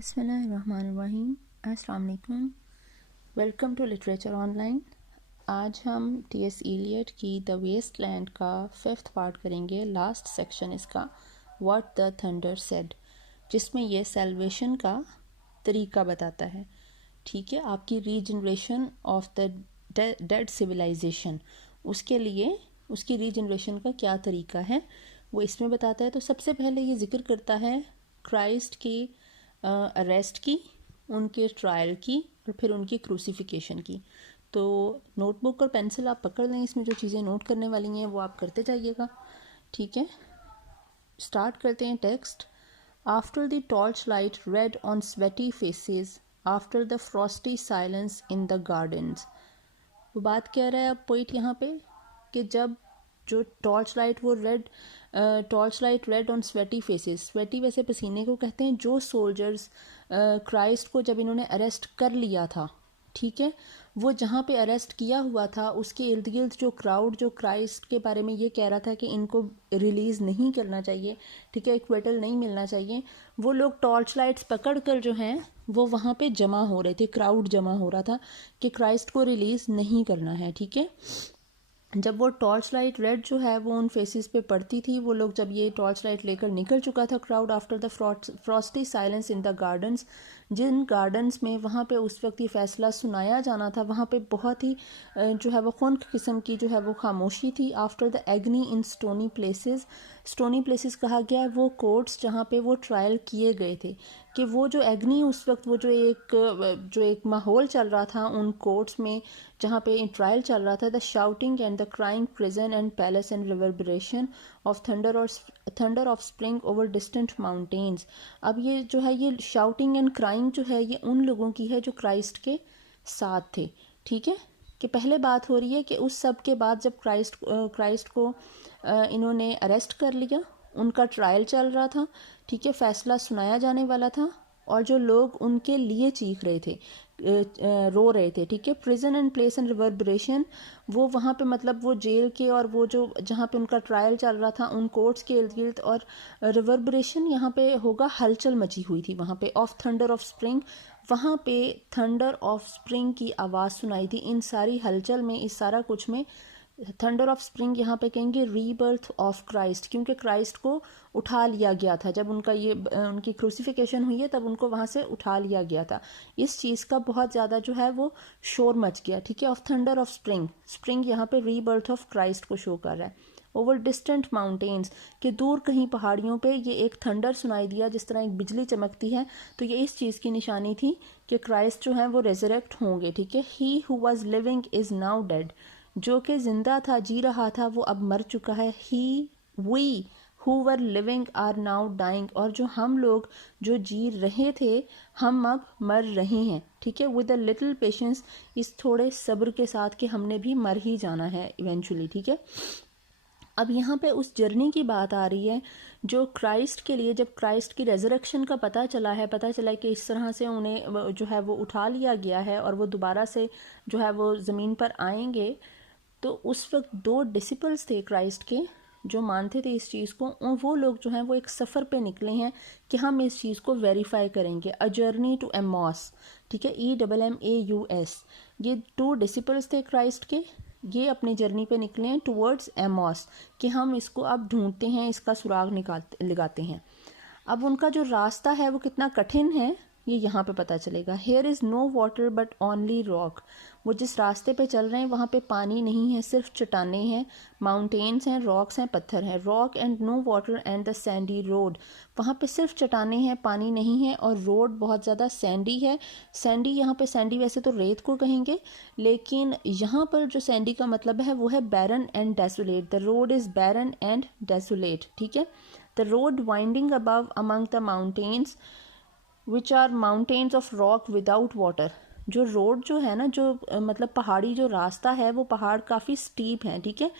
बिस्मिल्लाहिर्रहमानिर्रहीम। अस्सलाम वालेकुम। Welcome to literature online. आज हम टी.एस. इलियट की द वेस्टलैंड का 5th पार्ट करेंगे। लास्ट सेक्शन इसका व्हाट द थंडर सेड, जिसमें ये सेल्वेशन का तरीका बताता है। ठीक है, आपकी regeneration of the dead civilisation, उसके लिए उसकी रीजनरेशन का क्या तरीका है वो इसमें बताता है। तो सबसे पहले ये जिक्र करता है क्राइस्ट की अरेस्ट की, उनके ट्रायल की और फिर उनकी क्रूसिफिकेशन की। तो नोटबुक और पेंसिल आप पकड़ लें, इसमें जो चीज़ें नोट करने वाली हैं वो आप करते जाइएगा। ठीक है, स्टार्ट करते हैं text. After the torch light red on sweaty faces, after the frosty silence in the gardens. वो बात कह रहा है अब पोइट यहाँ पे कि जब जो टॉर्च लाइट वो red on sweaty faces, sweaty वैसे पसीने को कहते हैं, जो सोल्जर्स क्राइस्ट को जब इन्होंने अरेस्ट कर लिया था, ठीक है, वो जहाँ पे अरेस्ट किया हुआ था उसके इर्द गिर्द जो क्राउड जो क्राइस्ट के बारे में ये कह रहा था कि इनको रिलीज़ नहीं करना चाहिए, ठीक है, इक्वेटल नहीं मिलना चाहिए, वो लोग टॉर्च लाइट्स पकड़ कर जो हैं वो वहाँ पे जमा हो रहे थे, क्राउड जमा हो रहा था कि क्राइस्ट को रिलीज़ नहीं करना है। ठीक है, जब वो टॉर्च लाइट रेड जो है वो उन फेसेस पे पड़ती थी, वो लोग जब ये टॉर्च लाइट लेकर निकल चुका था crowd, after the frosty silence in the gardens, जिन गार्डन्स में वहाँ पे उस वक्त ये फैसला सुनाया जाना था वहाँ पे बहुत ही जो है वो खुनक किस्म की जो है वो खामोशी थी। After the एग्नी in stony places कहा गया है वो कोर्ट्स जहाँ पे वो ट्रायल किए गए थे, कि वो जो एग्नी उस वक्त वो जो एक माहौल चल रहा था उन कोर्ट्स में जहाँ पे ट्रायल चल रहा था, the shouting and the crying prison and palace and reverberation of thunder of spring over distant mountains. अब ये जो है ये शाउटिंग एंड क्राइंग जो है ये उन लोगों की है जो क्राइस्ट के साथ थे। ठीक है, कि पहले बात हो रही है कि उस सब के बाद जब क्राइस्ट को इन्होंने अरेस्ट कर लिया, उनका ट्रायल चल रहा था, ठीक है, फैसला सुनाया जाने वाला था, और जो लोग उनके लिए चीख रहे थे, रो रहे थे, ठीक है, prison and place and reverberation, वो वहाँ पे मतलब वो जेल के और वो जो जहाँ पे उनका ट्रायल चल रहा था उन कोर्ट्स के इर्द गिर्द, और रिवर्बरेशन यहाँ पे होगा हलचल मची हुई थी वहाँ पे, ऑफ थंडर ऑफ स्प्रिंग, वहाँ पे थंडर ऑफ स्प्रिंग की आवाज़ सुनाई थी इन सारी हलचल में, इस सारा कुछ में। थंडर ऑफ स्प्रिंग यहाँ पे कहेंगे रीबर्थ ऑफ क्राइस्ट, क्योंकि क्राइस्ट को उठा लिया गया था जब उनका ये उनकी क्रूसिफिकेशन हुई है, तब उनको वहाँ से उठा लिया गया था। इस चीज़ का बहुत ज़्यादा जो है वो शोर मच गया। ठीक है, ऑफ थंडर ऑफ स्प्रिंग यहाँ पे रीबर्थ ऑफ क्राइस्ट को शो कर रहा है। ओवर डिस्टेंट माउंटेन्स, के दूर कहीं पहाड़ियों पे ये एक थंडर सुनाई दिया जिस तरह एक बिजली चमकती है, तो ये इस चीज़ की निशानी थी कि क्राइस्ट जो है वो रेजरेक्ट होंगे। ठीक है, he who was living is now dead, जो कि जिंदा था, जी रहा था, वो अब मर चुका है। We who were living are now dying, और जो हम लोग जो जी रहे थे हम अब मर रहे हैं। ठीक है, विद अ लिटिल पेशेंस, इस थोड़े सब्र के साथ कि हमने भी मर ही जाना है इवेंचुअली। ठीक है, अब यहाँ पे उस जर्नी की बात आ रही है जो क्राइस्ट के लिए, जब क्राइस्ट की रेजरेक्शन का पता चला कि इस तरह से उन्हें जो है वो उठा लिया गया है और वो दोबारा से जो है वो ज़मीन पर आएंगे, तो उस वक्त 2 डिसिपल्स थे क्राइस्ट के जो मानते थे इस चीज़ को, और वो लोग जो हैं वो एक सफ़र पे निकले हैं कि हम इस चीज़ को वेरीफाई करेंगे। अ जर्नी टू एमॉस, ठीक है, EMMAUS, ये 2 डिसिपल्स थे क्राइस्ट के, ये अपनी जर्नी पे निकले हैं टूवर्ड्स एमॉस, कि हम इसको अब ढूंढते हैं, इसका सुराग लगाते हैं। अब उनका जो रास्ता है वो कितना कठिन है ये यहाँ पे पता चलेगा। Here is no water but only rock, वो जिस रास्ते पे चल रहे हैं वहाँ पे पानी नहीं है, सिर्फ चट्टानें हैं, माउंटेन्स हैं, रॉक्स हैं, पत्थर हैं। Rock and no water and the sandy road, वहाँ पे सिर्फ चट्टानें हैं, पानी नहीं है, और रोड बहुत ज़्यादा सैंडी है। सैंडी यहाँ पे, सैंडी वैसे तो रेत को कहेंगे, लेकिन यहाँ पर जो सैंडी का मतलब है वो है barren and desolate. The road is barren and desolate. ठीक है, the road winding above among the mountains which are mountains of rock without water, जो रोड जो है ना, जो मतलब पहाड़ी जो रास्ता है वो पहाड़ काफ़ी स्टीप है, ठीक है,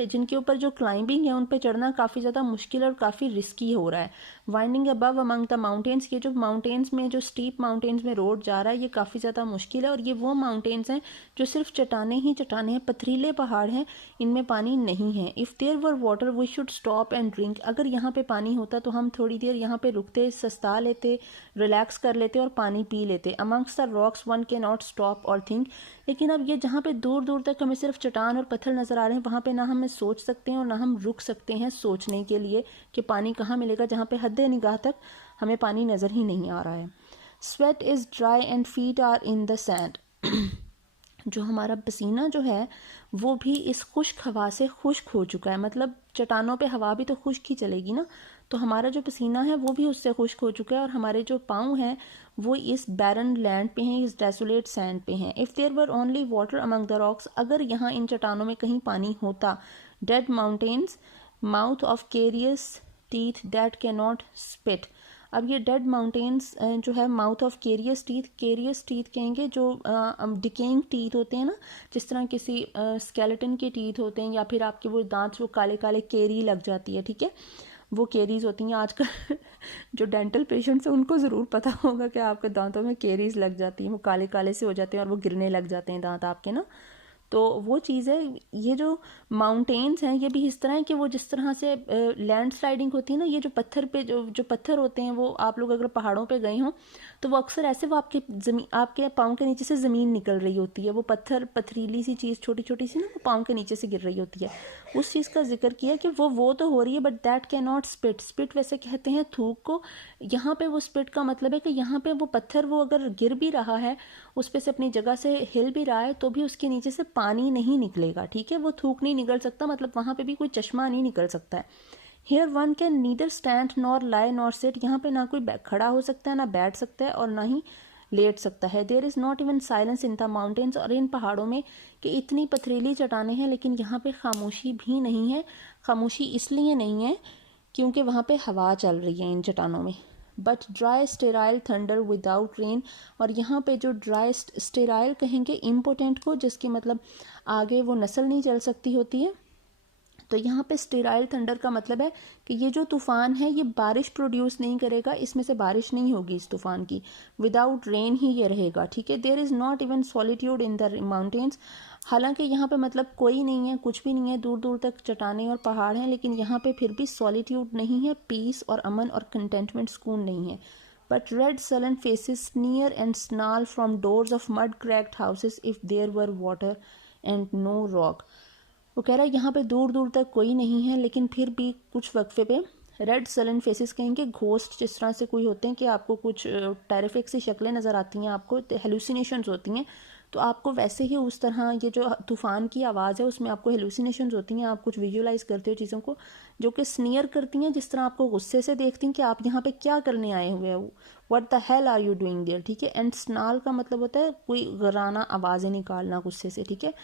जिनके ऊपर जो क्लाइंबिंग है उन पे चढ़ना काफ़ी ज़्यादा मुश्किल और काफ़ी रिस्की हो रहा है। Winding above among the mountains, ये जो माउंटेन्स में जो स्टीप माउंटेन्स में रोड जा रहा है ये काफ़ी ज़्यादा मुश्किल है। और ये वो माउंटेन्स हैं जो सिर्फ चट्टाने ही चट्टाने हैं, पथरीले पहाड़ हैं, इनमें पानी नहीं है। If there were water we should stop and drink, अगर यहाँ पे पानी होता तो हम थोड़ी देर यहाँ पे रुकते, सस्ता लेते, रिलैक्स कर लेते और पानी पी लेते। Amongst the rocks one can not stop और थिंक, लेकिन अब ये जहाँ पे दूर दूर तक हमें सिर्फ चट्टान और पत्थर नज़र आ रहे हैं, वहाँ पे ना हमें सोच सकते हैं और ना हम रुक सकते हैं सोचने के लिए कि पानी कहाँ मिलेगा, जहाँ पे हद निगाह तक हमें पानी नज़र ही नहीं आ रहा है। Sweat is dry and feet are in the sand, जो हमारा पसीना जो है वो भी इस खुश्क हवा से खुश्क हो चुका है। मतलब चट्टानों पे हवा भी तो खुश्क ही चलेगी ना, तो हमारा जो पसीना है वो भी उससे खुश्क हो चुका है। और हमारे जो पाँव हैं वो इस बैरन लैंड पे हैं, इस डेसोलेट सैंड पे हैं। If there were only water among the rocks, अगर यहाँ इन चट्टानों में कहीं पानी होता। Dead mountains mouth of carious teeth that cannot spit, अब ये डेड माउंटेन्स जो है माउथ ऑफ केरियस टीथ कहेंगे जो डिकेइंग टीथ होते हैं ना, जिस तरह किसी स्केलेटन के टीथ होते हैं या फिर आपके वो दांत वो काले काले केरी लग जाती है, ठीक है, वो केरीज होती हैं। आजकल जो डेंटल पेशेंट्स हैं उनको ज़रूर पता होगा कि आपके दांतों में केरीज लग जाती हैं, वो काले काले से हो जाते हैं और वो गिरने लग जाते हैं दांत आपके ना, तो वो चीज़ है। ये जो माउंटेन्स हैं ये भी इस तरह है कि वो जिस तरह से लैंड स्लाइडिंग होती है ना, ये जो पत्थर पे जो पत्थर होते हैं वो आप लोग अगर पहाड़ों पे गए हों तो वो अक्सर ऐसे वो आपके पाँव के नीचे से ज़मीन निकल रही होती है, वो पथरीली सी चीज़ छोटी छोटी सी ना वो पाँव के नीचे से गिर रही होती है। उस चीज़ का जिक्र किया कि वो तो हो रही है, but that cannot spit वैसे कहते हैं थूक को। यहाँ पे वो स्पिट का मतलब है कि यहाँ पे वो पत्थर वो अगर गिर भी रहा है, उस पे से अपनी जगह से हिल भी रहा है, तो भी उसके नीचे से पानी नहीं निकलेगा, ठीक है, वो थूक नहीं निकल सकता, मतलब वहाँ पे भी कोई चश्मा नहीं निकल सकता है। Here one can neither stand nor lie nor sit, यहाँ पे ना कोई खड़ा हो सकता है, ना बैठ सकता है और ना ही लेट सकता है। There is not even silence in the mountains, और इन पहाड़ों में कि इतनी पथरीली चट्टानें हैं लेकिन यहाँ पे खामोशी भी नहीं है। खामोशी इसलिए नहीं है क्योंकि वहाँ पे हवा चल रही है इन चट्टानों में। But dry sterile thunder without rain, और यहाँ पे जो ड्राई स्टेराइल कहेंगे इम्पोर्टेंट को, जिसकी मतलब आगे वो नस्ल नहीं चल सकती होती है, तो यहाँ पे स्टेराइल थंडर का मतलब है कि ये जो तूफ़ान है ये बारिश प्रोड्यूस नहीं करेगा, इसमें से बारिश नहीं होगी इस तूफ़ान की, विदाउट रेन ही ये रहेगा, ठीक है। There is not even solitude in the mountains, हालांकि यहाँ पे मतलब कोई नहीं है, कुछ भी नहीं है, दूर दूर तक चट्टानें और पहाड़ हैं, लेकिन यहाँ पे फिर भी सॉलिट्यूड नहीं है, पीस और अमन और कंटेंटमेंट सुकून नहीं है। But red sullen faces sneer and snarl from doors of mud cracked houses if there were water and no rock, वो कह रहा है यहाँ पे दूर दूर तक कोई नहीं है, लेकिन फिर भी कुछ वक्फे पे रेड सलन फेसेस कहेंगे घोस्ट, जिस तरह से कोई होते हैं कि आपको कुछ टेरिफिक सी शक्लें नज़र आती हैं, आपको हेलुसिनेशंस होती हैं, तो आपको वैसे ही उस तरह ये जो तूफ़ान की आवाज़ है उसमें आपको हेलुसिनेशंस होती हैं, आप कुछ विजुअलाइज करते हो चीज़ों को जो कि स्नीयर करती हैं, जिस तरह आपको गुस्से से देखती हैं कि आप यहाँ पे क्या करने आए हुए हो, what the hell are you doing there, ठीक है। एंड स्नाल का मतलब होता है कोई गराना आवाज़ें निकालना गुस्से से, ठीक है।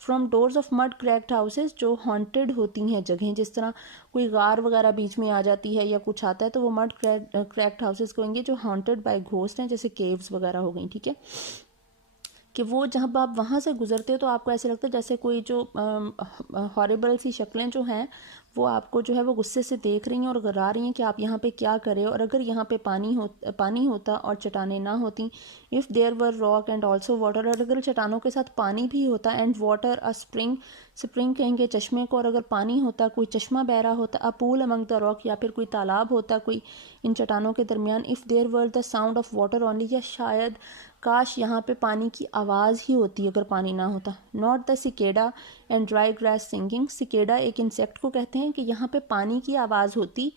From doors of mud cracked houses, जो हॉन्टेड होती हैं जगहें, जिस तरह कोई गार वगैरह बीच में आ जाती है या कुछ आता है तो वो मड क्रैक्ड हाउसेज कहेंगे जो हॉन्टेड बाय घोस्ट हैं, जैसे केव्स वगैरह हो गई, ठीक है, कि वो जहाँ आप वहाँ से गुजरते हो तो आपको ऐसे लगता है जैसे कोई जो हॉरिबल सी शक्लें जो हैं वो आपको जो है वो गुस्से से देख रही हैं और गरा रही हैं कि आप यहाँ पे क्या कर रहे हो। और अगर यहाँ पे पानी होता और चट्टानें ना होती, if there were rock and also water, और अगर चट्टानों के साथ पानी भी होता, एंड वाटर अ स्प्रिंग कहेंगे चश्मे को, और अगर पानी होता, कोई चश्मा बह रहा होता, अ पूल अमंग द रॉक, या फिर कोई तालाब होता कोई इन चट्टानों के दरमियान, if there were the sound of water only, या शायद काश यहाँ पे पानी की आवाज़ ही होती अगर पानी ना होता। Not the cicada and dry grass singing, cicada एक इंसेक्ट को कहते हैं कि यहाँ पे पानी की आवाज़ होती,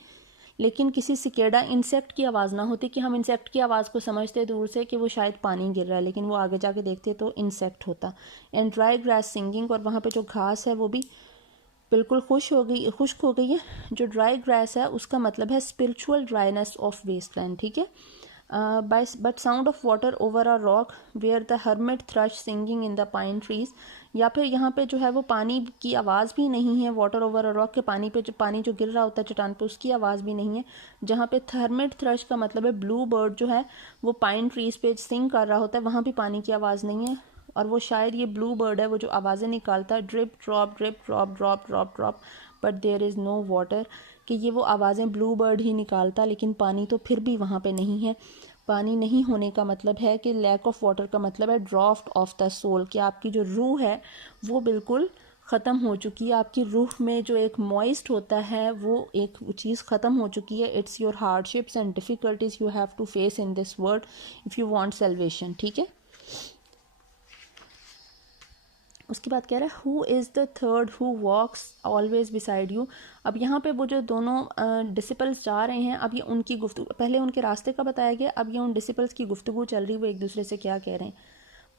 लेकिन किसी सिकेडा इंसेक्ट की आवाज़ ना होती, कि हम इंसेक्ट की आवाज़ को समझते दूर से कि वो शायद पानी गिर रहा है, लेकिन वो आगे जाके देखते तो इंसेक्ट होता। एंड ड्राई ग्रास सिंगिंग, और वहाँ पे जो घास है वो भी बिल्कुल खुश्क हो गई है। जो ड्राई ग्रास है उसका मतलब है स्पिरिचुअल ड्राइनेस ऑफ वेस्टलैंड, ठीक है। But sound of water over a rock where the hermit thrush singing in the pine trees, या फिर यहाँ पे जो है वो पानी की आवाज़ भी नहीं है, वाटर ओवर अ रॉक के पानी पे जो पानी जो गिर रहा होता है चट्टान पे उसकी आवाज़ भी नहीं है। जहाँ पे हर्मिट थ्रश का मतलब है ब्लू बर्ड जो है वो पाइन ट्रीज पे सिंग कर रहा होता है, वहाँ भी पानी की आवाज़ नहीं है। और वो शायद ये ब्लू बर्ड है वो जो आवाज़ें निकालता है, drip drop drop drop drop, but there is no water, कि ये वो आवाज़ें ब्लू बर्ड ही निकालता, लेकिन पानी तो फिर भी वहाँ पे नहीं है। पानी नहीं होने का मतलब है कि लैक ऑफ वाटर का मतलब है ड्राफ्ट ऑफ द सोल, कि आपकी जो रूह है वो बिल्कुल ख़त्म हो चुकी है। आपकी रूह में जो एक मॉइस्ट होता है वो एक चीज़ ख़त्म हो चुकी है। It's your hardships and difficulties you have to face in this world if you want salvation. ठीक है, उसके बाद कह रहा है who is the third who walks always beside you. अब यहाँ पे वो जो दोनों डिसिपल्स जा रहे हैं, अब ये उनकी गुफ्तगू, पहले उनके रास्ते का बताया गया, अब ये उन डिसिपल्स की गुफ्तगू चल रही, वो एक दूसरे से क्या कह रहे हैं।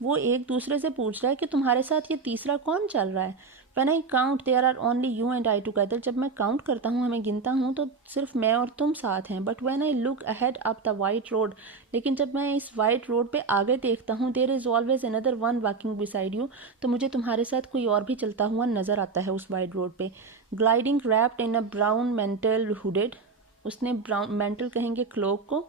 वो एक दूसरे से पूछ रहा है कि तुम्हारे साथ ये तीसरा कौन चल रहा है। When I count there are only you and I together, जब मैं काउंट करता हूँ, हमें गिनता हूँ, तो सिर्फ मैं और तुम साथ हैं। But when I look ahead up the white road, लेकिन जब मैं इस वाइट रोड पे आगे देखता हूँ, there is always another one walking beside you, तो मुझे तुम्हारे साथ कोई और भी चलता हुआ नज़र आता है उस वाइट रोड पे। Gliding wrapped in a brown mental hooded, उसने ब्राउन मेंटल कहेंगे क्लोक को,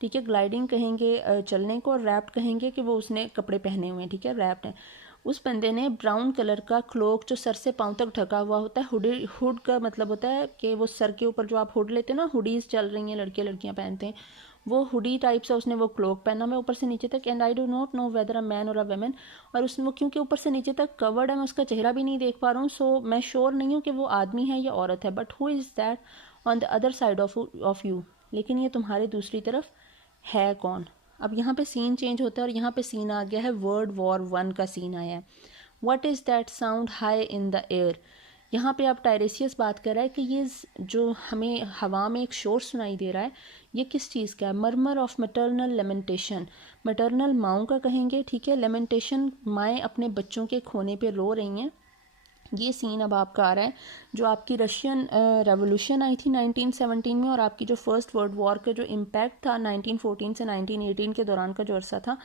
ठीक है, ग्लाइडिंग कहेंगे चलने को, और रैप्ड कहेंगे कि वो उसने कपड़े पहने हुए हैं, ठीक है, रैप्ड है। उस बंदे ने ब्राउन कलर का क्लोक जो सर से पांव तक ढका हुआ होता है, हुड का मतलब होता है कि वो सर के ऊपर जो आप हुड लेते हैं ना, हुडीज चल रही हैं लड़के लड़कियां पहनते हैं, वो हुडी टाइप से उसने वो क्लोक पहना हुआ ऊपर से नीचे तक। And I do not know whether a man और अ वेमेन, और उसमें वो क्योंकि ऊपर से नीचे तक कवर्ड है, मैं उसका चेहरा भी नहीं देख पा रहा हूँ, सो मैं श्योर नहीं हूँ कि वो आदमी है या औरत है। But who is that on the other side of you, लेकिन ये तुम्हारे दूसरी तरफ है कौन। अब यहाँ पे सीन चेंज होता है और यहाँ पे सीन आ गया है वर्ल्ड वॉर 1 का सीन आया है। What is that sound high in the air, यहाँ पे अब टायरेसियस बात कर रहा है कि ये जो हमें हवा में एक शोर सुनाई दे रहा है, ये किस चीज़ का है। Murmur of maternal lamentation, maternal माओ का कहेंगे, ठीक है, लेमेंटेशन माएँ अपने बच्चों के खोने पे रो रही हैं। ये सीन अब आपका आ रहा है जो आपकी रशियन रेवोल्यूशन आई थी 1917 में, और आपकी जो फर्स्ट वर्ल्ड वॉर का जो इम्पैक्ट था 1914 से 1918 के दौरान का जो अरसा था,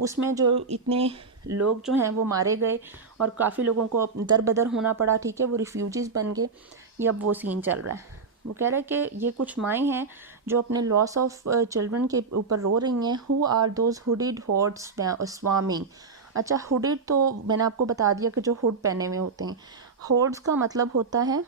उसमें जो इतने लोग जो हैं वो मारे गए और काफ़ी लोगों को दर बदर होना पड़ा, ठीक है, वो रिफ्यूजीज़ बन गए। ये अब वो सीन चल रहा है। वो कह रहा है कि ये कुछ माएँ हैं जो अपने लॉस ऑफ चिल्ड्रन के ऊपर रो रही हैं। Who are those hooded hordes swarming. अच्छा, हुडिड तो मैंने आपको बता दिया कि जो हुड पहने हुए होते हैं। हॉर्ड्स का मतलब होता है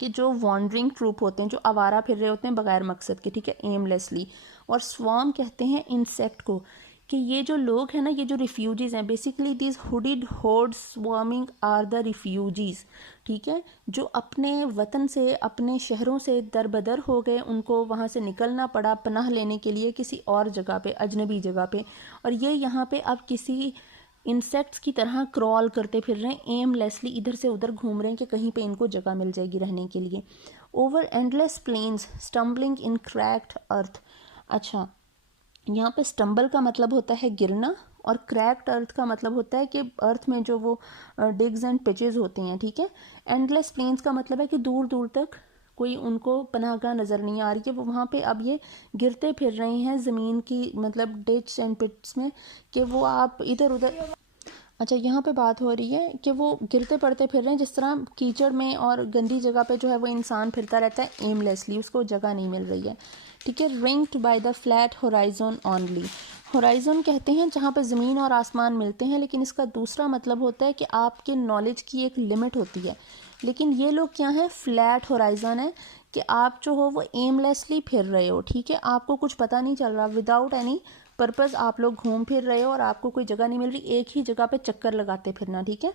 कि जो वॉन्डरिंग ट्रूप होते हैं, जो आवारा फिर रहे होते हैं बगैर मकसद के, ठीक है, एमलेसली। और स्वार्म कहते हैं इंसेक्ट को, कि ये जो लोग हैं ना, ये जो रिफ्यूजीज़ हैं, basically these hooded hordes swarming are the refugees, ठीक है, जो अपने वतन से, अपने शहरों से दर बदर हो गए, उनको वहाँ से निकलना पड़ा पनाह लेने के लिए किसी और जगह पे, अजनबी जगह पे, और ये यहाँ पे अब किसी इंसेक्ट्स की तरह क्रॉल करते फिर रहे हैं, एमलेसली इधर से उधर घूम रहे हैं कि कहीं पे इनको जगह मिल जाएगी रहने के लिए। ओवर एंडलेस प्लेन्स स्टम्बलिंग इन क्रैक्ड अर्थ। अच्छा, यहाँ पे स्टम्बल का मतलब होता है गिरना, और क्रैक्ड अर्थ का मतलब होता है कि अर्थ में जो वो डिग्स एंड पिचेस होती हैं, ठीक है। एंडलेस प्लेन्स का मतलब है कि दूर दूर तक कोई उनको पनाहगाह नज़र नहीं आ रही है, वो वहाँ पे अब ये गिरते फिर रहे हैं ज़मीन की, मतलब डिच एंड पिट्स में, कि वो आप इधर उधर। अच्छा, यहाँ पे बात हो रही है कि वो गिरते पड़ते फिर रहे हैं, जिस तरह कीचड़ में और गंदी जगह पे जो है वो इंसान फिरता रहता है एमलेसली, उसको जगह नहीं मिल रही है, ठीक है। Ringed by the flat horizon only. Horizon कहते हैं जहाँ पे ज़मीन और आसमान मिलते हैं, लेकिन इसका दूसरा मतलब होता है कि आपके नॉलेज की एक लिमिट होती है। लेकिन ये लोग क्या है, फ्लैट होराइजन है, कि आप जो हो वो एमलेसली फिर रहे हो, ठीक है, आपको कुछ पता नहीं चल रहा, विदाउट एनी पर्पज़ आप लोग घूम फिर रहे हो और आपको कोई जगह नहीं मिल रही, एक ही जगह पे चक्कर लगाते फिरना, ठीक है।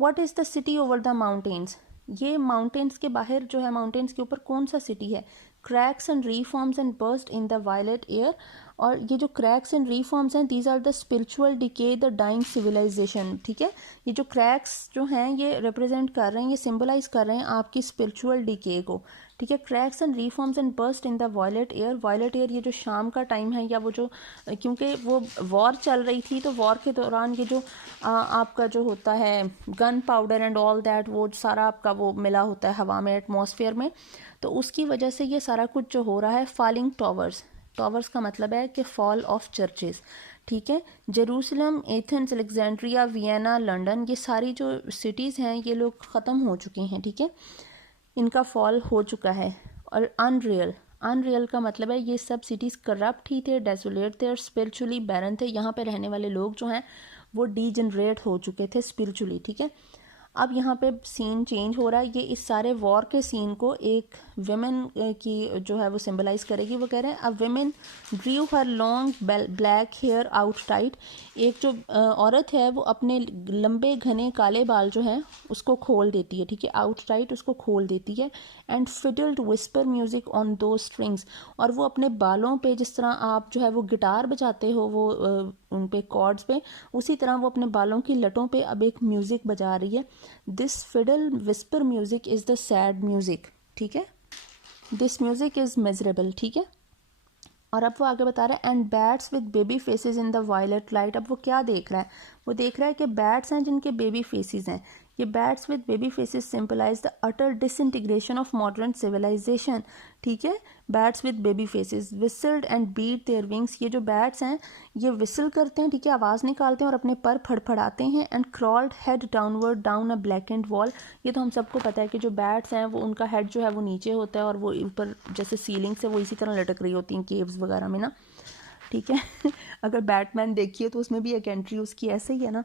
What is the city over the mountains, ये माउंटेन्स के बाहर जो है, माउंटेन्स के ऊपर कौन सा सिटी है। Cracks and reforms and burst in the violet air, और ये जो क्रैक्स एंड रीफॉर्म्स हैं, these are the spiritual decay the dying civilization, ठीक है। ये जो क्रैक्स जो हैं ये रिप्रेजेंट कर रहे हैं, ये सिम्बलाइज कर रहे हैं आपकी स्पिरिचुअल डिके को, ठीक है। Cracks and reforms and burst in the violet air, violet air ये जो शाम का टाइम है, या वो जो, क्योंकि वो वॉर चल रही थी, तो वॉर के दौरान ये जो आपका जो होता है gun powder and all that, वो सारा आपका वो मिला होता है हवा में, एटमॉस्फेयर में, तो उसकी वजह से ये सारा कुछ जो हो रहा है। फॉलिंग टॉवर्स, टॉवर्स का मतलब है कि फॉल ऑफ चर्चेस, ठीक है। Jerusalem, Athens, Alexandria, Vienna, London, ये सारी जो सिटीज़ हैं ये लोग ख़त्म हो चुकी हैं, ठीक है, इनका फॉल हो चुका है। और अनरियल, अनरियल का मतलब है ये सब सिटीज़ करप्ट ही थे, डेसोलेट थे और स्पिरिचुअली बैरन थे। यहाँ पे रहने वाले लोग जो हैं वो डीजनरेट हो चुके थे स्पिरिचुअली, ठीक है। अब यहाँ पे सीन चेंज हो रहा है, ये इस सारे वॉर के सीन को एक विमेन की जो है वो सिंबलाइज करेगी। वो कह रहे हैं a women drew her long black hair out tight. एक जो औरत है वो अपने लंबे घने काले बाल जो हैं उसको खोल देती है, ठीक है, आउट टाइट उसको खोल देती है। एंड फिडल्ड विस्पर म्यूजिक ऑन दो स्ट्रिंग्स, और वो अपने बालों पे जिस तरह आप जो है वो गिटार बजाते हो वो उन पे कॉर्ड्स पे, उसी तरह वो अपने बालों की लटों पे अब एक म्यूजिक बजा रही है। This fiddle whisper music is the sad music, ठीक है, दिस म्यूजिक इज मिजरेबल, ठीक है। और अब वो आगे बता रहा है and bats with baby faces in the violet light. अब वो क्या देख रहा है, वो देख रहा है कि बैट्स हैं जिनके बेबी फेसेस हैं। ये bats with baby faces symbolise the utter disintegration of modern civilisation, ठीक है। Bats with baby faces whistled and beat their wings. ये जो बैट्स हैं ये विसल करते हैं, ठीक है, आवाज़ निकालते हैं और अपने पर फड़फड़ाते हैं। And crawled head downward down a black and wall. ये तो हम सबको पता है कि जो बैट्स हैं वो उनका हेड जो है वो नीचे होता है और वो ऊपर जैसे सीलिंग से वो इसी तरह लटक रही होती हैं केव्स वगैरह में ना, ठीक है। अगर बैटमैन देखिए तो उसमें भी एक एंट्री उसकी ऐसे ही है ना।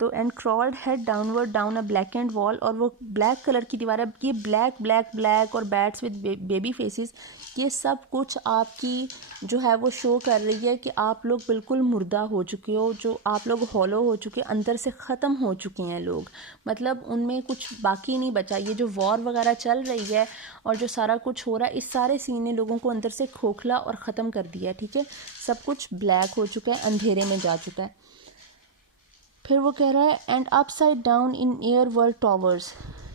तो and crawled head downward down a black and wall, और वो ब्लैक कलर की दीवार है। ये ब्लैक ब्लैक ब्लैक और बैट्स विद बेबी फेसेस, ये सब कुछ आपकी जो है वो शो कर रही है कि आप लोग बिल्कुल मुर्दा हो चुके हो, जो आप लोग हॉलो हो चुके, अंदर से ख़त्म हो चुके हैं लोग, मतलब उनमें कुछ बाकी नहीं बचा। ये जो वॉर वगैरह चल रही है और जो सारा कुछ हो रहा है, इस सारे सीन ने लोगों को अंदर से खोखला और ख़त्म कर दिया, ठीक है। सब कुछ ब्लैक हो चुका है, अंधेरे में जा चुका है। फिर वो कह रहा है and upside down in air world towers.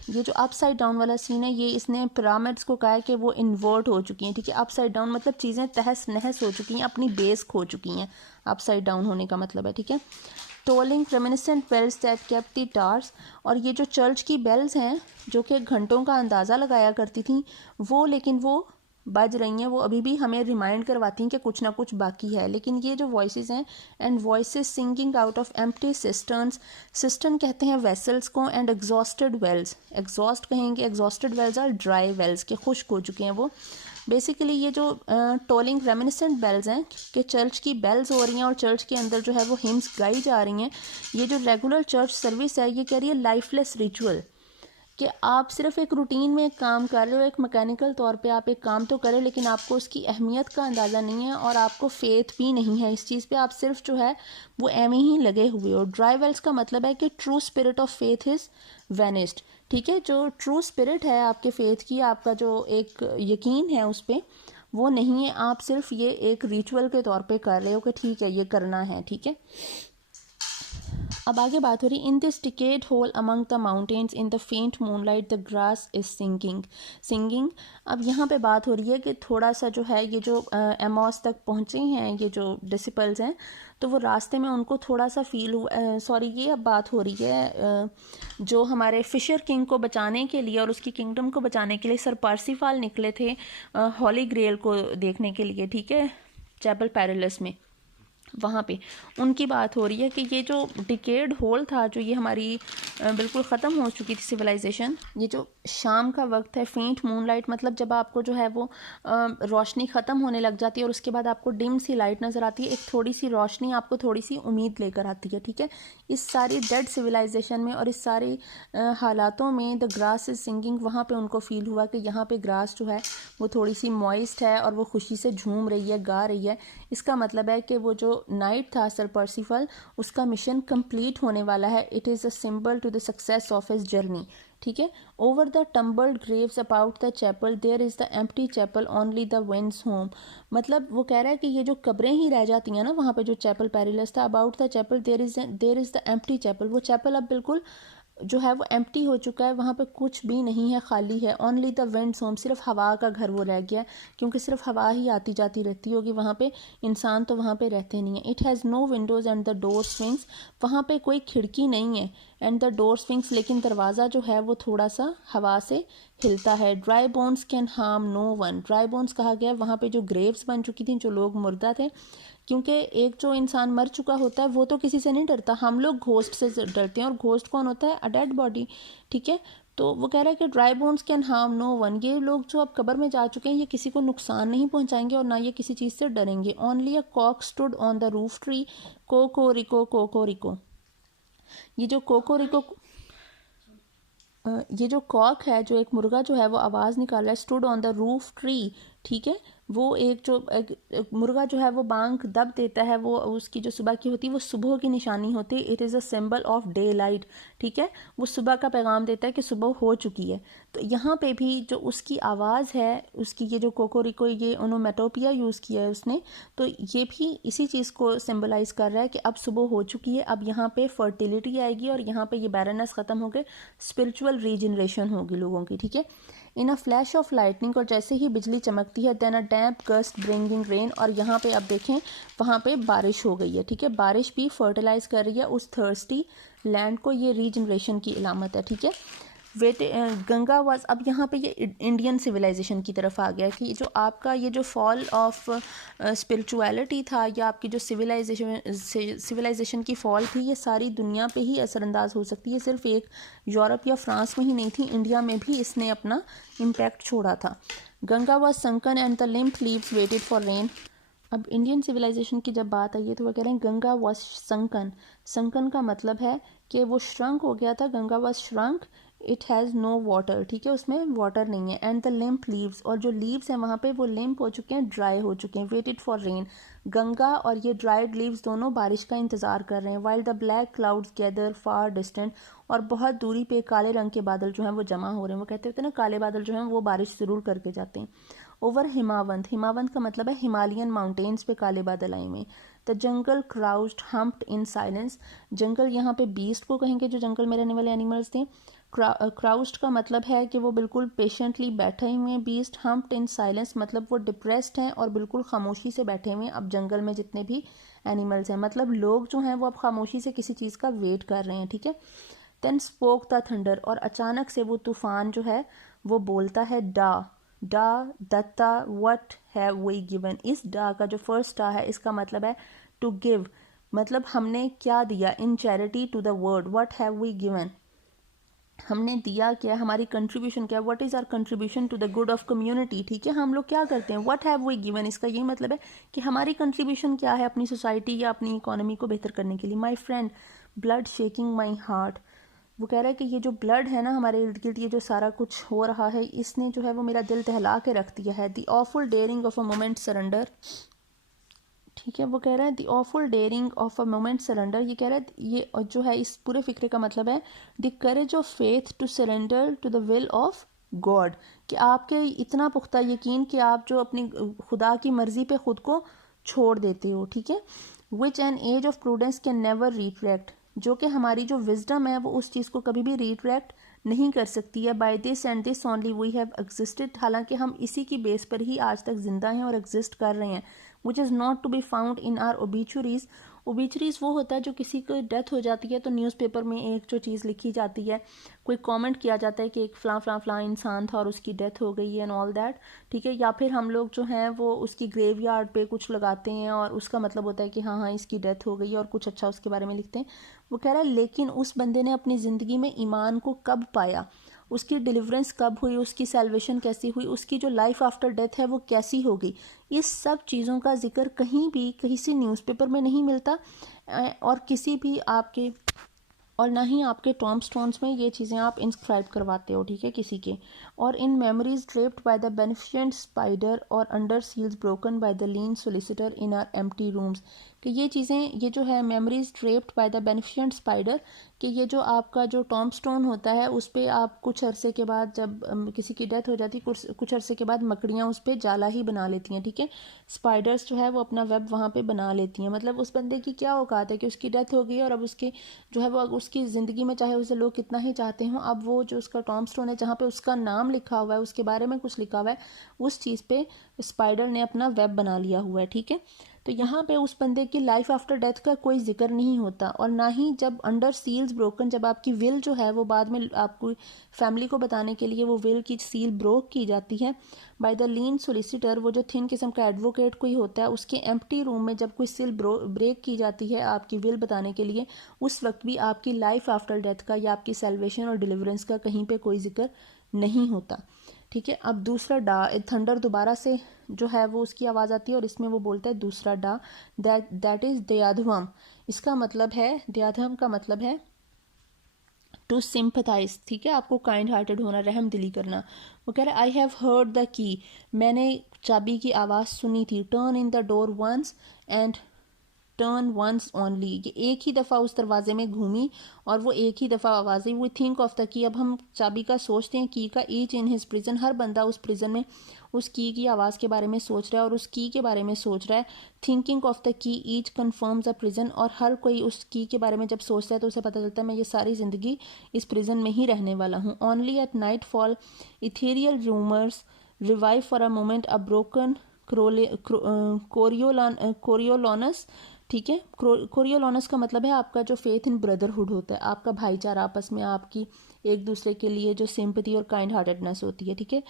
ये जो अपसाइड डाउन वाला सीन है ये इसने पिरामिड्स को कहा है कि वो इन्वर्ट हो चुकी हैं, ठीक है। अपसाइड डाउन मतलब चीज़ें तहस नहस हो चुकी हैं, अपनी बेस खो चुकी हैं, अपसाइड डाउन होने का मतलब है, ठीक है। Tolling reminiscent bells that kept the towers. और ये जो चर्च की बेल्स हैं जो कि घंटों का अंदाज़ा लगाया करती थी वो, लेकिन वो बज रही हैं, वो अभी भी हमें रिमाइंड करवाती हैं कि कुछ ना कुछ बाकी है। लेकिन ये जो वॉइसेस हैं and voices singing out of empty cisterns, cistern कहते हैं वेसल्स को, एंड एग्जॉस्टेड वेल्स, एग्जॉस्ट कहेंगे, exhausted wells are dry wells के खुश्क हो चुके हैं वो। बेसिकली ये जो टोलिंग रेमिनिसेंट बेल्स हैं कि चर्च की बेल्स हो रही हैं और चर्च के अंदर जो है वो हिम्स गाई जा रही हैं। ये जो रेगुलर चर्च सर्विस है ये कह रही है लाइफलेस रिचुअल, कि आप सिर्फ एक रूटीन में एक काम कर रहे हो, एक मैकेनिकल तौर पे आप एक काम तो करें लेकिन आपको उसकी अहमियत का अंदाज़ा नहीं है और आपको फेथ भी नहीं है इस चीज़ पे, आप सिर्फ जो है वो एवं ही लगे हुए हो। ड्राई वेल्स का मतलब है कि true spirit of faith is vanished, ठीक है। जो ट्रू स्पिरिट है आपके फेथ की, आपका जो एक यकीन है उस पर, वो नहीं है। आप सिर्फ ये एक रिचुअल के तौर पे कर रहे हो कि ठीक है ये करना है, ठीक है। अब आगे बात हो रही in this thicket hole among the mountains in the faint moonlight the grass is singing. अब यहाँ पे बात हो रही है कि थोड़ा सा जो है ये जो एमॉस तक पहुँचे हैं ये जो डिसिपल्स हैं, तो वो रास्ते में उनको थोड़ा सा फील हुआ, सॉरी ये अब बात हो रही है जो हमारे फिशर किंग को बचाने के लिए और उसकी किंगडम को बचाने के लिए सर पार्सिफाल निकले थे हॉली ग्रेल को देखने के लिए, ठीक है, चैपल पेरिलस में, वहाँ पे उनकी बात हो रही है कि ये जो डिकेड होल था, जो ये हमारी बिल्कुल ख़त्म हो चुकी थी सिविलाइजेशन, ये जो शाम का वक्त है, फेंट मूनलाइट मतलब जब आपको जो है वो रोशनी ख़त्म होने लग जाती है और उसके बाद आपको डिम सी लाइट नज़र आती है, एक थोड़ी सी रोशनी आपको थोड़ी सी उम्मीद लेकर आती है, ठीक है। इस सारी डेड सिविलाइजेशन में और इस सारी हालातों में द ग्रास इज सिंगिंग, वहाँ पे उनको फील हुआ कि यहाँ पे ग्रास जो है वो थोड़ी सी मॉइस्ट है और वो खुशी से झूम रही है, गा रही है। इसका मतलब है कि वो जो नाइट था सर पर्सिफल, उसका मिशन कंप्लीट होने वाला है। It is a symbol to the success of his journey, ठीक है। Over the tumbled graves about the chapel there is the empty chapel only the wind's home. मतलब वो कह रहा है कि ये जो कब्रें ही रह जाती हैं ना वहाँ पे जो चैपल पेरिलस था, about the chapel there is the empty chapel, वो चैपल अब बिल्कुल जो है वो एम्प्टी हो चुका है, वहाँ पे कुछ भी नहीं है, खाली है। ओनली द विंड्स होम, सिर्फ हवा का घर वो रह गया है, क्योंकि सिर्फ हवा ही आती जाती रहती होगी वहाँ पे, इंसान तो वहाँ पे रहते नहीं है। It has no windows and the door swings, वहाँ पे कोई खिड़की नहीं है, एंड द डोर स्विंग्स, लेकिन दरवाज़ा जो है वो थोड़ा सा हवा से हिलता है। Dry bones can harm no one, dry bones कहा गया है वहाँ पे जो ग्रेव्स बन चुकी थी, जो लोग मुर्दा थे, क्योंकि एक जो इंसान मर चुका होता है वो तो किसी से नहीं डरता, हम लोग घोस्ट से डरते हैं, और घोस्ट कौन होता है, अ डेड बॉडी, ठीक है। तो वो कह रहा है कि dry bones can harm no one, ये लोग जो अब कब्र में जा चुके हैं ये किसी को नुकसान नहीं पहुंचाएंगे और ना ये किसी चीज़ से डरेंगे। Only a cock stood on the roof tree, co co rico co co rico, ये जो कोकोरिको, ये जो कॉक है, जो एक मुर्गा जो है वो आवाज़ निकाल रहा है, stood on the roof tree, ठीक है, वो एक मुर्गा जो है वो बांग दब देता है, वो उसकी जो सुबह की होती है वो सुबह की निशानी होती है, it is a symbol of day light, ठीक है, वो सुबह का पैगाम देता है कि सुबह हो चुकी है। तो यहाँ पे भी जो उसकी आवाज़ है, उसकी ये जो कोकोरिको, ये ओनोमेटोपिया यूज़ किया है उसने, तो ये भी इसी चीज़ को सिंबलाइज कर रहा है कि अब सुबह हो चुकी है, अब यहाँ पे फर्टिलिटी आएगी और यहाँ पे ये बैरनेस ख़त्म हो गए, स्पिरिचुअल रीजनरेशन होगी लोगों की, ठीक है। इन अ फ्लैश ऑफ लाइटनिंग, और जैसे ही बिजली चमकती है, देन अ डैम्प गस्ट ब्रिंगिंग रेन, और यहाँ पे आप देखें वहाँ पे बारिश हो गई है, ठीक है, बारिश भी फर्टिलाइज कर रही है उस थर्स्टी लैंड को, ये रीजनरेशन की इलामत है, ठीक है। गंगा वाज, अब यहाँ पे ये इंडियन सिविलाइजेशन की तरफ आ गया कि जो आपका ये जो फॉल ऑफ स्पिरिचुअलिटी था, या आपकी जो सिविलाइजेशन की फॉल थी, ये सारी दुनिया पे ही असरअंदाज हो सकती है, सिर्फ एक यूरोप या फ्रांस में ही नहीं थी, इंडिया में भी इसने अपना इम्पैक्ट छोड़ा था। Ganga was sunken and the lymph leaves waited for rain. अब इंडियन सिविलाइजेशन की जब बात आई है तो वो कह रहे हैं गंगा वाज संकन, संकन का मतलब है कि वो श्रंक हो गया था, Ganga was shrunk, it has no water, ठीक है, उसमें वाटर नहीं है, एंड द लिम्प लीव्स, और जो लीव्स हैं वहाँ पे वो लिम्प हो चुके हैं, ड्राई हो चुके हैं, वेटेड फॉर रेन, गंगा और ये ड्राइड लीव्स दोनों बारिश का इंतज़ार कर रहे हैं, while the black clouds gather far distant, और बहुत दूरी पे काले रंग के बादल जो हैं वो जमा हो रहे हैं, वो कहते होते हैं ना काले बादल जो हैं वो बारिश ज़रूर करके जाते हैं। ओवर हिमावंत, हिमावंत का मतलब है हिमालयन माउंटेन्स पे काले बादल आए हुए। The jungle crouched humped in silence, jungle यहाँ पे बीस्ट को कहेंगे जो जंगल में रहने वाले एनिमल्स थे। क्राउज्ड का मतलब है कि वो बिल्कुल पेशेंटली बैठे हुए हैं, बीस्ट हम्प्ड इन साइलेंस मतलब वो डिप्रेस्ड हैं और बिल्कुल खामोशी से बैठे हुए हैं। अब जंगल में जितने भी एनिमल्स हैं, मतलब लोग जो हैं वो अब खामोशी से किसी चीज़ का वेट कर रहे हैं, ठीक है। देन स्पोक द थंडर, और अचानक से वो तूफान जो है वो बोलता है डा, डा दत्ता व्हाट हैव वी गिवन, इस डा का जो फर्स्ट डा है इसका मतलब है टू गिव, मतलब हमने क्या दिया, in charity to the world, what have we given, हमने दिया क्या, हमारी कंट्रीब्यूशन क्या, what is our contribution to the good of community, ठीक है, हम लोग क्या करते हैं, व्हाट हैव वी गिवन, इसका यही मतलब है कि हमारी कंट्रीब्यूशन क्या है अपनी सोसाइटी या अपनी इकोनॉमी को बेहतर करने के लिए। My friend blood shaking my heart, वो कह रहा है कि ये जो ब्लड है ना हमारे इर्द गिर्द, ये जो सारा कुछ हो रहा है, इसने जो है वो मेरा दिल दहला के रख दिया है। The awful daring of a moment surrender, ठीक है, वो कह रहा है the awful daring of a moment surrender, ये कह रहा है ये जो है इस पूरे फिक्रे का मतलब है the courage of faith to surrender to the will of God, कि आपके इतना पुख्ता यकीन कि आप जो अपनी खुदा की मर्जी पे खुद को छोड़ देते हो, ठीक है। Which an age of prudence can never retract, जो कि हमारी जो विजडम है वो उस चीज़ को कभी भी रिट्रैक्ट नहीं कर सकती है। By this and this only we have existed, हालांकि हम इसी की बेस पर ही आज तक जिंदा हैं और एग्जिस्ट कर रहे हैं। Which is not to be found in our obituaries, obituaries वो होता है जो किसी को डेथ हो जाती है तो न्यूज़पेपर में एक जो चीज़ लिखी जाती है, कोई कमेंट किया जाता है कि एक फ़लाँ फ़लाँ फ़लाँ इंसान था और उसकी डेथ हो गई है एंड ऑल दैट, ठीक है। या फिर हम लोग जो हैं वो उसकी ग्रेव यार्ड पे कुछ लगाते हैं और उसका मतलब होता है कि हाँ हाँ इसकी डेथ हो गई है और कुछ अच्छा उसके बारे में लिखते हैं। वो कह रहा है लेकिन उस बंदे ने अपनी ज़िंदगी में ईमान को कब पाया, उसकी डिलीवरेंस कब हुई, उसकी सैल्वेशन कैसी हुई, उसकी जो लाइफ आफ्टर डेथ है वो कैसी होगी, इस सब चीज़ों का जिक्र कहीं भी किसी न्यूज़पेपर में नहीं मिलता और किसी भी आपके, और ना ही आपके टॉम स्टोन्स में ये चीज़ें आप इंस्क्राइब करवाते हो, ठीक है, किसी के। Or in memories draped by the beneficent spider or under seals broken by the lean solicitor in our empty rooms, कि ये चीज़ें, ये जो है memories draped by the beneficent spider, कि ये जो आपका जो टॉम स्टोन होता है उस पर आप कुछ अरसे के बाद जब किसी की डेथ हो जाती है कुछ अरसे के बाद मकड़ियाँ उस पर जाला ही बना लेती हैं, ठीक है। स्पाइडर्स जो है वो अपना वेब वहाँ पे बना लेती हैं, मतलब उस बंदे की क्या औकात है कि उसकी डेथ हो गई और अब उसकी जो है वो उसकी ज़िंदगी में चाहे उसे लोग कितना ही चाहते हों, अब वो जो उसका टॉम स्टोन है जहाँ पे उसका नाम लिखा हुआ है, उसके बारे में कुछ लिखा हुआ है, उस चीज़ पे स्पाइडर ने अपना वेब बना लिया हुआ है, ठीक है। तो यहाँ पे उस बंदे की लाइफ आफ्टर डेथ का कोई जिक्र नहीं होता, और ना ही जब अंडर सील्स ब्रोकन, जब आपकी विल जो है वो बाद में आपको फैमिली को बताने के लिए वो विल की सील ब्रोक की जाती है बाय द लीन सोलिसिटर, वो जो थिन किस्म का एडवोकेट कोई होता है, उसके एम्प्टी रूम में जब कोई सील ब्रेक की जाती है आपकी विल बताने के लिए, उस वक्त भी आपकी लाइफ आफ्टर डेथ का या आपकी सेल्वेशन और डिलीवरेंस का कहीं पे कोई जिक्र नहीं होता, ठीक है। अब दूसरा डा, थंडर दोबारा से जो है वो उसकी आवाज़ आती है और इसमें वो बोलता है दूसरा डा, दैट इज़ दयाधवम, इसका मतलब है, दयाधवम का मतलब है टू सिंपथाइज, ठीक है, आपको काइंड हार्टेड होना, रहम दिली करना। वो कह रहा है I have heard the key, मैंने चाबी की आवाज़ सुनी थी। Turn in the door once and turn once only, ये एक ही दफ़ा उस दरवाजे में घूमी और वो एक ही दफ़ा आवाज़ आई। We think of the key, अब हम चाबी का सोचते हैं, की का। ईच इन हिज प्रिजन, हर बंदा उस प्रिजन में उस की आवाज़ के बारे में सोच रहा है और उस की के बारे में सोच रहा है। थिंकिंग ऑफ द की ईच कन्फर्म्स अ प्रिजन, और हर कोई उस की के बारे में जब सोचता है तो उसे पता चलता है मैं ये सारी ज़िंदगी इस प्रिजन में ही रहने वाला हूँ। Only at nightfall ethereal rumours revive for a moment a broken Coriolanus, ठीक है। कोरियोलोनस का मतलब है आपका जो फेथ इन ब्रदरहुड होता है, आपका भाईचारा आपस में, आपकी एक दूसरे के लिए जो सिंपैथी और काइंड हार्टेडनेस होती है, ठीक है।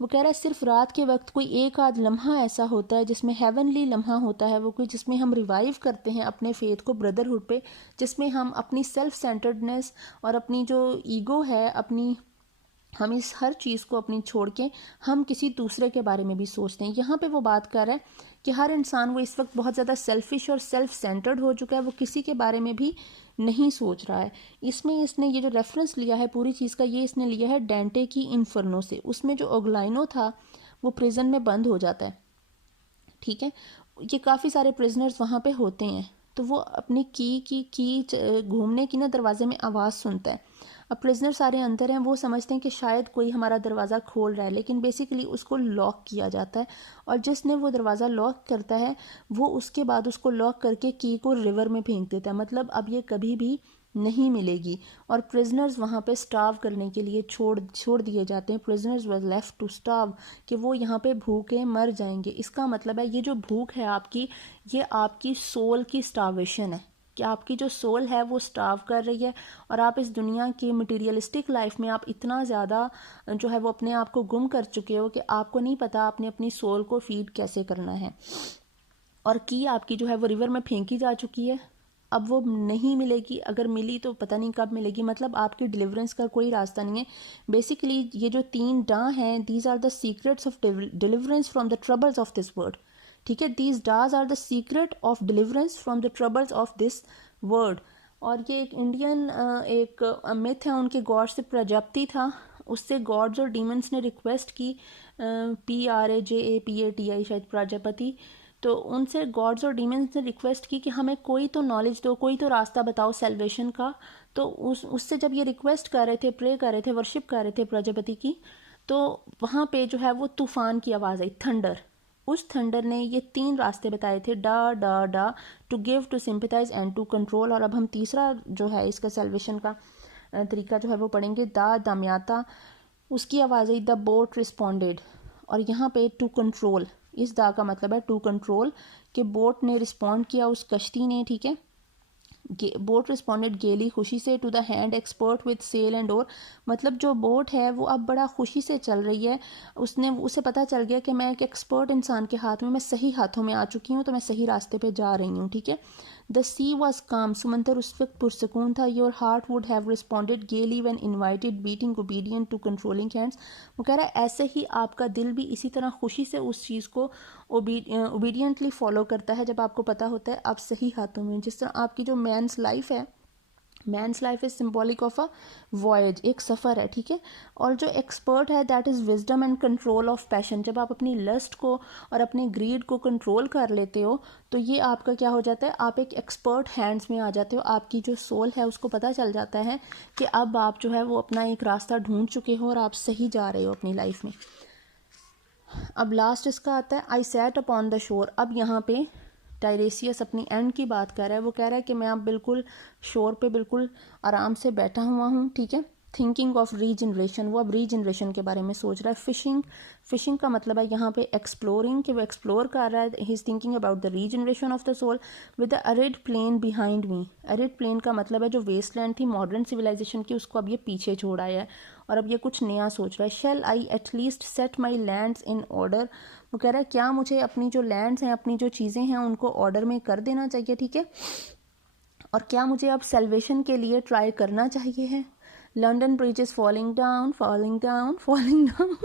वो कह रहा है सिर्फ रात के वक्त कोई एक आध लम्हा ऐसा होता है जिसमें हेवनली लम्हा होता है, वो कोई जिसमें हम रिवाइव करते हैं अपने फेथ को ब्रदरहुड पे, जिसमें हम अपनी सेल्फ सेंटर्डनेस और अपनी जो ईगो है, अपनी, हम इस हर चीज़ को अपनी छोड़ के हम किसी दूसरे के बारे में भी सोचते हैं। यहाँ पे वो बात कर रहा है कि हर इंसान वो इस वक्त बहुत ज़्यादा सेल्फिश और सेल्फ सेंटर्ड हो चुका है, वो किसी के बारे में भी नहीं सोच रहा है। इसमें इसने ये जो रेफरेंस लिया है पूरी चीज़ का, ये इसने लिया है डेंटे की इन्फर्नो से। उसमें जो ओगलाइनो था वो प्रिजन में बंद हो जाता है, ठीक है। ये काफ़ी सारे प्रिजनर्स वहाँ पे होते हैं, तो वो अपनी की घूमने की ना दरवाजे में आवाज़ सुनता है। अब प्रिजनर सारे अंदर हैं, वो समझते हैं कि शायद कोई हमारा दरवाज़ा खोल रहा है, लेकिन बेसिकली उसको लॉक किया जाता है, और जिसने वो दरवाज़ा लॉक करता है वो उसके बाद उसको लॉक करके की को रिवर में फेंक देता है। मतलब अब ये कभी भी नहीं मिलेगी, और प्रिजनर्स वहाँ पे स्टार्व करने के लिए छोड़ दिए जाते हैं। Prisoners were left to starve, कि वो यहाँ पे भूखे मर जाएंगे। इसका मतलब है ये जो भूख है आपकी, ये आपकी सोल की स्टार्वेशन है, कि आपकी जो सोल है वो स्टार्व कर रही है, और आप इस दुनिया की मटीरियलिस्टिक लाइफ में आप इतना ज़्यादा जो है वो अपने आप को गुम कर चुके हो कि आपको नहीं पता आपने अपनी सोल को फीड कैसे करना है। और की आपकी जो है वो रिवर में फेंकी जा चुकी है, अब वो नहीं मिलेगी, अगर मिली तो पता नहीं कब मिलेगी। मतलब आपकी डिलीवरेंस का कोई रास्ता नहीं है। बेसिकली ये जो 3 डां हैं, these are the secrets of deliverance from the troubles of this world, ठीक है। दीज डाज are the secret of deliverance from the troubles of this world. और ये एक इंडियन एक मिथ है, उनके गॉड से प्रजापति था, उससे गॉड्स और डीमंस ने रिक्वेस्ट की, PRAJAPATI शायद प्रजापति, तो उनसे गॉड्स और डीमंस ने रिक्वेस्ट की कि हमें कोई तो नॉलेज दो, कोई तो रास्ता बताओ सेल्वेशन का। तो उससे जब ये रिक्वेस्ट कर रहे थे, प्रे कर रहे थे, वर्शिप कर रहे थे प्रजापति की, तो वहाँ पे जो है वो तूफान की आवाज़ आई, थंडर। उस थंडर ने ये 3 रास्ते बताए थे, डा डा डा, to give, to sympathise and to control. और अब हम तीसरा जो है इसका सेल्वेशन का तरीका जो है वो पढ़ेंगे, दा दमयाता, उसकी आवाज़ आई, द बोट रिस्पॉन्डेड। और यहाँ पे टू कंट्रोल, इस दा का मतलब है टू कंट्रोल, कि बोट ने रिस्पॉन्ड किया, उस कश्ती ने, ठीक है। बोट रिस्पॉन्डेड गेली, खुशी से, to the hand expert with sail and oar, मतलब जो बोट है वो अब बड़ा खुशी से चल रही है। उसे पता चल गया कि मैं एक एक्सपर्ट इंसान के हाथ में, मैं सही हाथों में आ चुकी हूँ, तो मैं सही रास्ते पे जा रही हूँ, ठीक है। द सी वॉज काम, समंदर उस वक्त पुरसकून था। Your heart would have responded gaily when invited, beating obedient to controlling hands. वो कह रहा है ऐसे ही आपका दिल भी इसी तरह खुशी से उस चीज़ को ओबीडियंटली फॉलो करता है जब आपको पता होता है आप सही हाथों में। जिस तरह आपकी जो मैंस लाइफ है, men's life is symbolic of a voyage, एक सफ़र है, ठीक है। और जो एक्सपर्ट है that is wisdom and control of passion, जब आप अपनी लस्ट को और अपने ग्रीड को कंट्रोल कर लेते हो तो ये आपका क्या हो जाता है, आप एक एक्सपर्ट हैंड्स में आ जाते हो। आपकी जो सोल है उसको पता चल जाता है कि अब आप जो है वो अपना एक रास्ता ढूंढ चुके हो और आप सही जा रहे हो अपनी लाइफ में। अब लास्ट इसका आता है, I sat upon the shore. अब यहाँ पे टायरेसियस अपनी एंड की बात कर रहा है। वो कह रहा है कि मैं अब बिल्कुल शोर पे बिल्कुल आराम से बैठा हुआ हूँ, ठीक है। थिंकिंग ऑफ रीजनरेशन, वो अब रीजनरेशन के बारे में सोच रहा है। फिशिंग का मतलब है यहाँ पे एक्सप्लोरिंग, कि वो एक्सप्लोर कर रहा है। He is thinking about the regeneration of the soul with the arid plain behind me. Arid plain का मतलब है जो वेस्टलैंड थी मॉडर्न सिविलाइजेशन की, उसको अब ये पीछे छोड़ आया है और अब ये कुछ नया सोच रहा है। Shall I at least set my lands in order. वो कह रहा है क्या मुझे अपनी जो लैंड्स हैं, अपनी जो चीज़ें हैं, उनको ऑर्डर में कर देना चाहिए, ठीक है। और क्या मुझे अब सेल्वेशन के लिए ट्राई करना चाहिए है। London bridge is falling down, falling down, falling down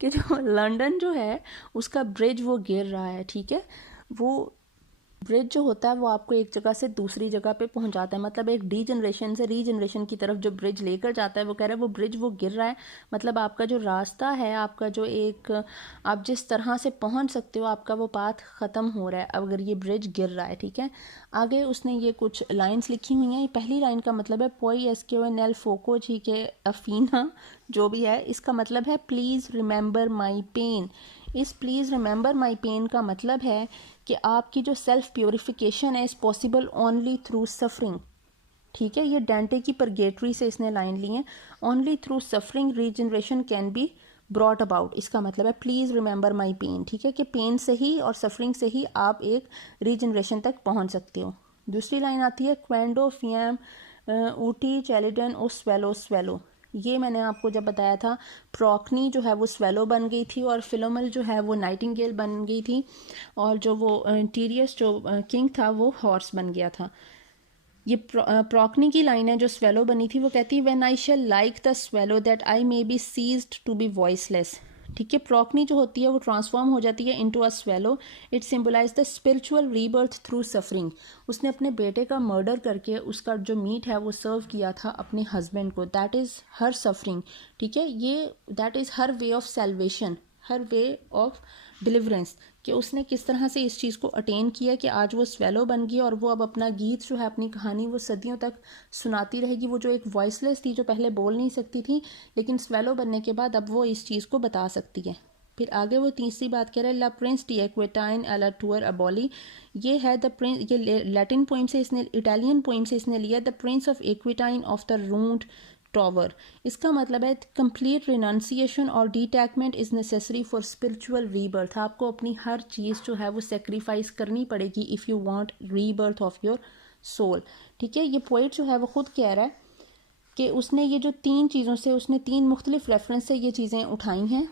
कि जो लंदन जो है उसका ब्रिज वो गिर रहा है, ठीक है। वो ब्रिज जो होता है वो आपको एक जगह से दूसरी जगह पे पहुंचाता है, मतलब एक डीजनरेशन से रीजनरेशन की तरफ जो ब्रिज लेकर जाता है, वो कह रहा है वो ब्रिज वो गिर रहा है, मतलब आपका जो रास्ता है, आपका जो एक आप जिस तरह से पहुंच सकते हो, आपका वो पाथ ख़त्म हो रहा है अगर ये ब्रिज गिर रहा है। ठीक है, आगे उसने ये कुछ लाइन्स लिखी हुई हैं। पहली लाइन का मतलब है पोई एसक्यूएनएल फोको जी के अफीना जो भी है, इसका मतलब है प्लीज़ रिमेंबर माई पेन। इस प्लीज़ रिमेंबर माई पेन का मतलब है कि आपकी जो सेल्फ प्योरिफिकेशन है is possible only through suffering. ठीक है, ये डेंटे की परगेटरी से इसने लाइन ली है। Only through suffering regeneration can be brought about, इसका मतलब है प्लीज़ रिमेंबर माई पेन। ठीक है, कि पेन से ही और सफरिंग से ही आप एक रीजनरेशन तक पहुंच सकते हो। दूसरी लाइन आती है क्वेंडो फियम ऊटी चैलिडन ओ स्वेलो स्वेलो। ये मैंने आपको जब बताया था, प्रोकनी जो है वो स्वेलो बन गई थी और फिलोमल जो है वो नाइटिंगेल बन गई थी, और जो वो टीरियस जो किंग था वो हॉर्स बन गया था। ये प्रोकनी की लाइन है जो स्वेलो बनी थी, वो कहती है when I shall like the swallow that I may be ceased to be voiceless. ठीक है, प्रोकनी जो होती है वो ट्रांसफॉर्म हो जाती है into a swallow. It symbolize the spiritual rebirth through suffering. उसने अपने बेटे का मर्डर करके उसका जो मीट है वो सर्व किया था अपने हस्बैंड को, दैट इज़ हर सफरिंग। ठीक है, ये that is her way of salvation, her way of deliverance, कि उसने किस तरह से इस चीज़ को अटेन किया कि आज वो स्वेलो बन गई और वो अब अपना गीत जो है, अपनी कहानी वो सदियों तक सुनाती रहेगी। वो जो एक वॉइसलेस थी, जो पहले बोल नहीं सकती थी, लेकिन स्वेलो बनने के बाद अब वो इस चीज़ को बता सकती है। फिर आगे वो तीसरी बात कह रहे हैं ला प्रिंस डी एक्वेटाइन एला टूअर अबॉली। ये है द प्रिंस, ये लैटिन पोइम से इसने, इटालियन पोइम से इसने लिया, the prince of Aquitaine of the round tower. इसका मतलब है कंप्लीट रिनाउंसिएशन और detachment is necessary for spiritual rebirth. आपको अपनी हर चीज़ जो है वो सेक्रीफाइस करनी पड़ेगी if you want rebirth of your soul. ठीक है, ये पोइट जो है वो खुद कह रहा है कि उसने ये जो तीन चीज़ों से, उसने तीन मुख्तलिफ रेफरेंस से ये चीज़ें उठाई हैं।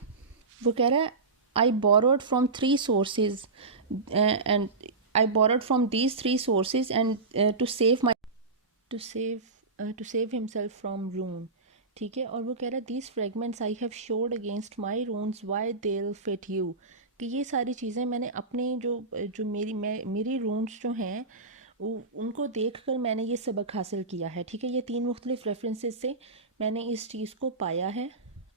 वो कह रहा है I borrowed from 3 sources and I borrowed from these 3 sources and to save my to save himself from ruin. ठीक है, और वो कह रहा है these fragments I have shored against my ruins why then I'll fit you, कि ये सारी चीज़ें मैंने अपने जो मेरी रून्स जो हैं उनको देख कर मैंने ये सबक हासिल किया है। ठीक है, ये तीन मुख्तलिफ रेफरेंसेस से मैंने इस चीज़ को पाया है,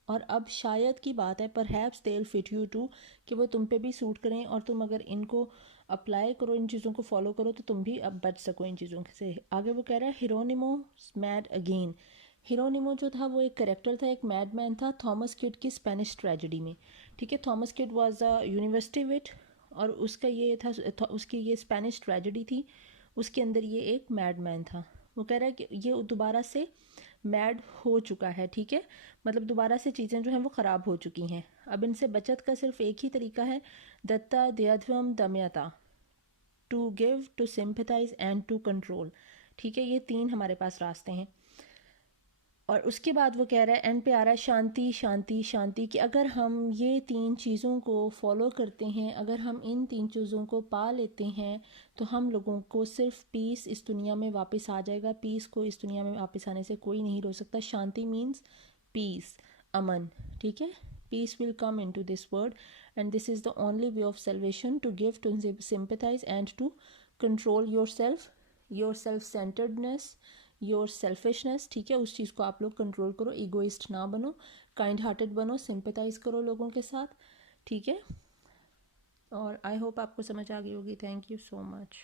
और अब शायद की बात है perhaps they will fit you too, कि वो तुम पे भी सूट करें और तुम अगर इनको अप्लाई करो, इन चीज़ों को फॉलो करो, तो तुम भी अब बच सको इन चीज़ों से। आगे वो कह रहा है हिरोनिमो मैड अगेन। हिरोनिमो जो था वो एक करेक्टर था, एक मैडमैन था थॉमस किड की स्पेनिश ट्रेजेडी में। ठीक है, Thomas Kyd was a university wit, और उसका ये था, उसकी ये स्पेनिश ट्रेजेडी थी, उसके अंदर ये एक मैडमैन था। वो कह रहा है कि ये दोबारा से मैड हो चुका है। ठीक है, मतलब दोबारा से चीज़ें जो हैं वो ख़राब हो चुकी हैं। अब इनसे बचत का सिर्फ एक ही तरीका है, दत्ता दयाध्वम दमयता, to give, to sympathise and to control. ठीक है, ये तीन हमारे पास रास्ते हैं। और उसके बाद वो कह रहा है एंड पे आ रहा है शांति शांति शांति, कि अगर हम ये तीन चीज़ों को फॉलो करते हैं, अगर हम इन तीन चीज़ों को पा लेते हैं, तो हम लोगों को सिर्फ पीस इस दुनिया में वापस आ जाएगा। पीस को इस दुनिया में वापस आने से कोई नहीं रोक सकता। शांति मीन्स पीस, अमन। ठीक है, peace will come into this world and this is the only way of salvation, to give, to sympathise and to control your self centredness, your selfishness. ठीक है, उस चीज़ को आप लोग कंट्रोल करो, ईगोइस्ट ना बनो, काइंड हार्टेड बनो, सिंपथाइज करो लोगों के साथ। ठीक है, और आई होप आपको समझ आ गई होगी। Thank you so much.